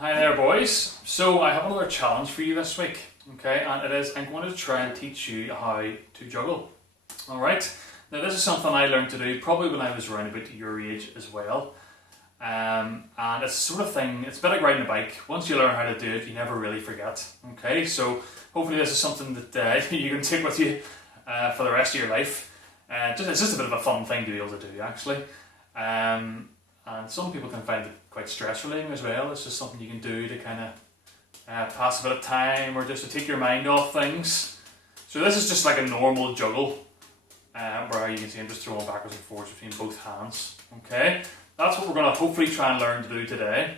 Hi there, boys. So I have another challenge for you this week, okay? And it is I'm going to try and teach you how to juggle. All right. Now this is something I learned to do probably when I was around about your age as well. And it's the sort of thing. It's a bit like riding a bike. Once you learn how to do it, you never really forget. Okay. So hopefully this is something that you can take with you for the rest of your life. It's just a bit of a fun thing to be able to do, actually. And some people can find it quite stress relieving as well. It's just something you can do to kind of pass a bit of time or just to take your mind off things. So this is just like a normal juggle, where you can see I'm just throwing backwards and forwards between both hands. Okay, that's what we're going to hopefully try and learn to do today.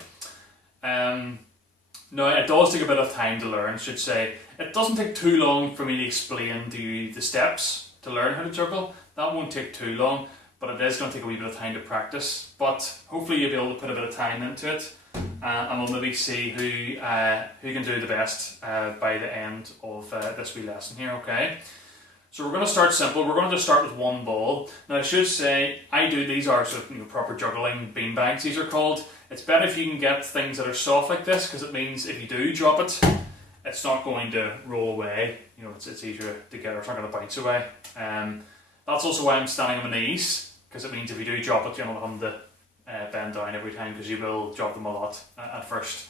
Now it does take a bit of time to learn, I should say. It doesn't take too long for me to explain to you the steps to learn how to juggle. That won't take too long. But it is going to take a wee bit of time to practice. But hopefully you'll be able to put a bit of time into it, and we'll maybe see who can do the best by the end of this wee lesson here. Okay. So we're going to start simple. We're going to just start with one ball. Now I should say these are sort of proper juggling beanbags. These are called. It's better if you can get things that are soft like this, because it means if you do drop it, it's not going to roll away. It's easier to get, or it's not going to bounce away. That's also why I'm standing on my knees. Because it means if you do drop it, you're not having to bend down every time, because you will drop them a lot at first.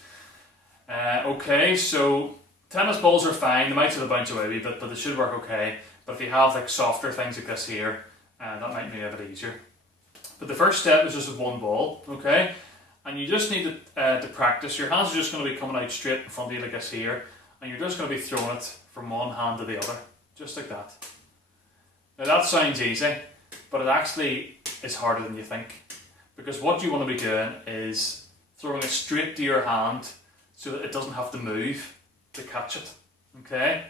Okay, so tennis balls are fine. They might sort of bounce away a wee bit, but they should work okay. But if you have like softer things like this here, that might make it a bit easier. But the first step is just with one ball, okay? And you just need to practice. Your hands are just going to be coming out straight in front of you like this here, and you're just going to be throwing it from one hand to the other, just like that. Now that sounds easy, but it actually is harder than you think, because what you want to be doing is throwing it straight to your hand so that it doesn't have to move to catch it. Okay?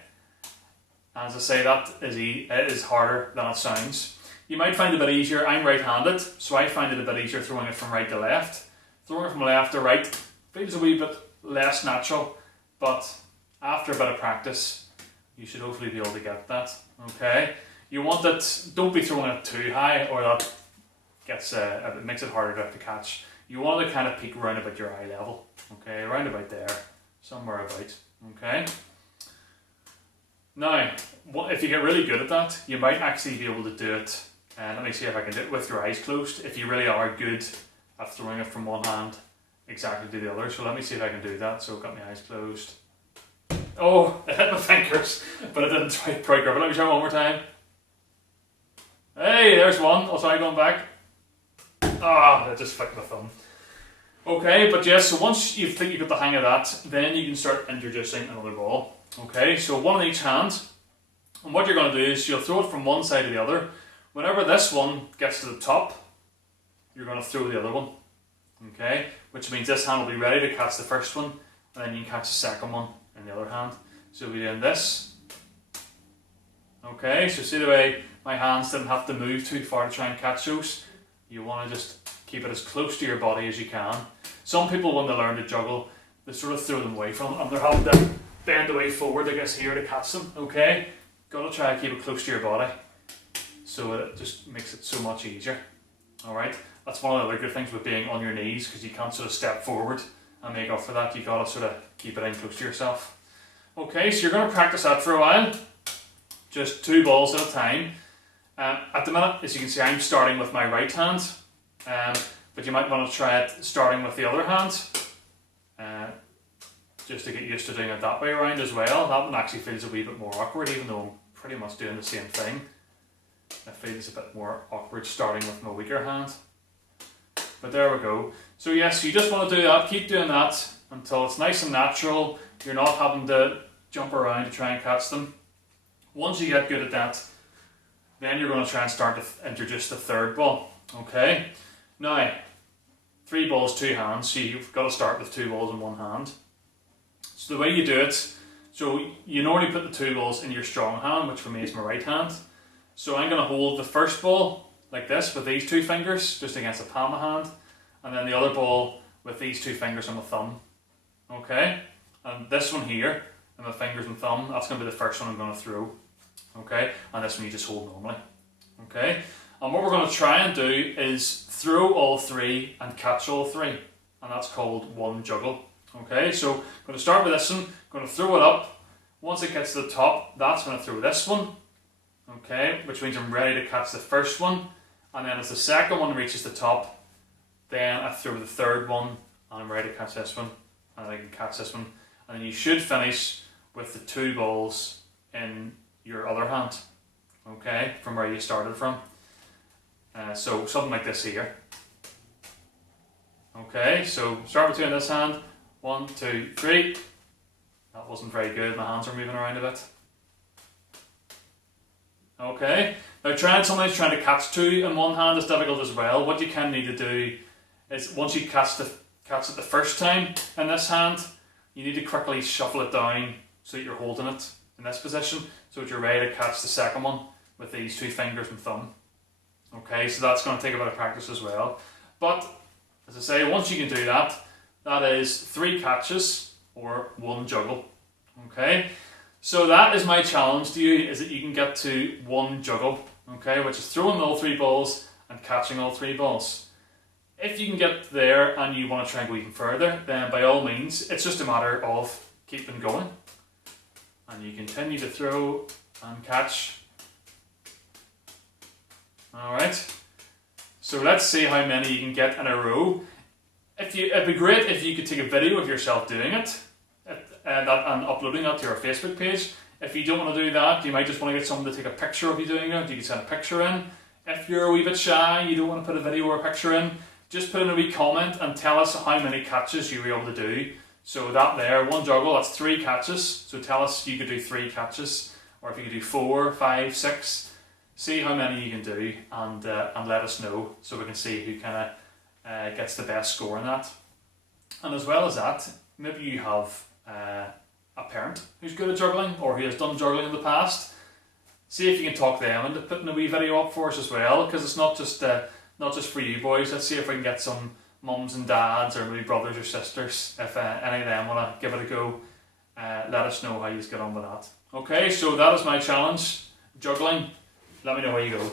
And as I say, it is harder than it sounds. You might find it a bit easier. I'm right-handed, so I find it a bit easier throwing it from right to left. Throwing it from left to right feels a wee bit less natural, but after a bit of practice, you should hopefully be able to get that. Okay? You want it, don't be throwing it too high, or that it makes it harder to catch. You want it to kind of peak around about your eye level. Okay, around about there, somewhere about. Okay. Now, if you get really good at that, you might actually be able to do it. And let me see if I can do it with your eyes closed. If you really are good at throwing it from one hand exactly to the other. So let me see if I can do that. So I've got my eyes closed. Oh, it hit my fingers, but it didn't quite grip it. Let me try one more time. Hey, there's one. I'll try going back. I just flicked my thumb. Okay, but yes, so once you think you've got the hang of that, then you can start introducing another ball. Okay, so one in each hand. And what you're going to do is you'll throw it from one side to the other. Whenever this one gets to the top, you're going to throw the other one. Okay, which means this hand will be ready to catch the first one, and then you can catch the second one in the other hand. So we'll be doing this. Okay, so see the way my hands didn't have to move too far to try and catch those. You want to just keep it as close to your body as you can. Some people, when they learn to juggle, they sort of throw them away from it, and they're having to bend away forward, I guess, here to catch them. Okay, got to try and keep it close to your body, so it just makes it so much easier. All right, that's one of the other good things with being on your knees, because you can't sort of step forward and make up for that. You got to sort of keep it in close to yourself. Okay, so you're going to practice that for a while. Just two balls at a time. At the minute, as you can see, I'm starting with my right hand, but you might want to try it starting with the other hand, just to get used to doing it that way around as well. That one actually feels a wee bit more awkward, even though I'm pretty much doing the same thing. It feels a bit more awkward starting with my weaker hand. But there we go. So yes, you just want to do that, keep doing that until it's nice and natural. You're not having to jump around to try and catch them. Once you get good at that, then you're going to try and start to introduce the third ball. Okay? Now, 3 balls, 2 hands, so you've got to start with 2 balls in one hand. So the way you do it, so you normally put the 2 balls in your strong hand, which for me is my right hand. So I'm going to hold the first ball like this with these 2 fingers, just against the palm of my hand, and then the other ball with these 2 fingers on my thumb. Okay? And this one here, and my fingers and thumb, that's going to be the first one I'm going to throw. Okay, and this one you just hold normally. Okay, and what we're going to try and do is throw all 3 and catch all 3, and that's called one juggle. Okay, so I'm going to start with this one, going to throw it up. Once it gets to the top, that's when I throw this one. Okay, which means I'm ready to catch the first one. And then as the second one reaches the top, then I throw the third one and I'm ready to catch this one. And I can catch this one. And then you should finish with the 2 balls in your other hand. Okay, from where you started from. So something like this here. Okay, so start with 2 in this hand. 1, 2, 3. That wasn't very good, my hands are moving around a bit. Okay, now sometimes trying to catch 2 in one hand is difficult as well. What you can need to do is once you catch it the first time in this hand, you need to quickly shuffle it down so that you're holding it in this position so that you're ready to catch the second one with these 2 fingers and thumb. Okay, so that's going to take a bit of practice as well. But as I say, once you can do that, that is 3 catches or 1 juggle. Okay, so that is my challenge to you, is that you can get to 1 juggle. Okay, which is throwing all 3 balls and catching all 3 balls. If you can get there and you want to try and go even further, then by all means, it's just a matter of keeping going. And you continue to throw and catch. Alright, so let's see how many you can get in a row. It'd be great if you could take a video of yourself doing it and uploading that to your Facebook page. If you don't want to do that, you might just want to get someone to take a picture of you doing it. You can send a picture in. If you're a wee bit shy, you don't want to put a video or a picture in, just put in a wee comment and tell us how many catches you were able to do. So that there, 1 juggle, that's 3 catches. So tell us you could do 3 catches, or if you could do 4, 5, 6. See how many you can do and let us know so we can see who kind of gets the best score in that. And as well as that, maybe you have a parent who's good at juggling or who has done juggling in the past. See if you can talk them into putting a wee video up for us as well, because it's not just for you boys. Let's see if we can get some mums and dads or maybe brothers or sisters, if any of them want to give it a go. Let us know how you get on with that. Okay, so that is my challenge, juggling. Let me know how you go.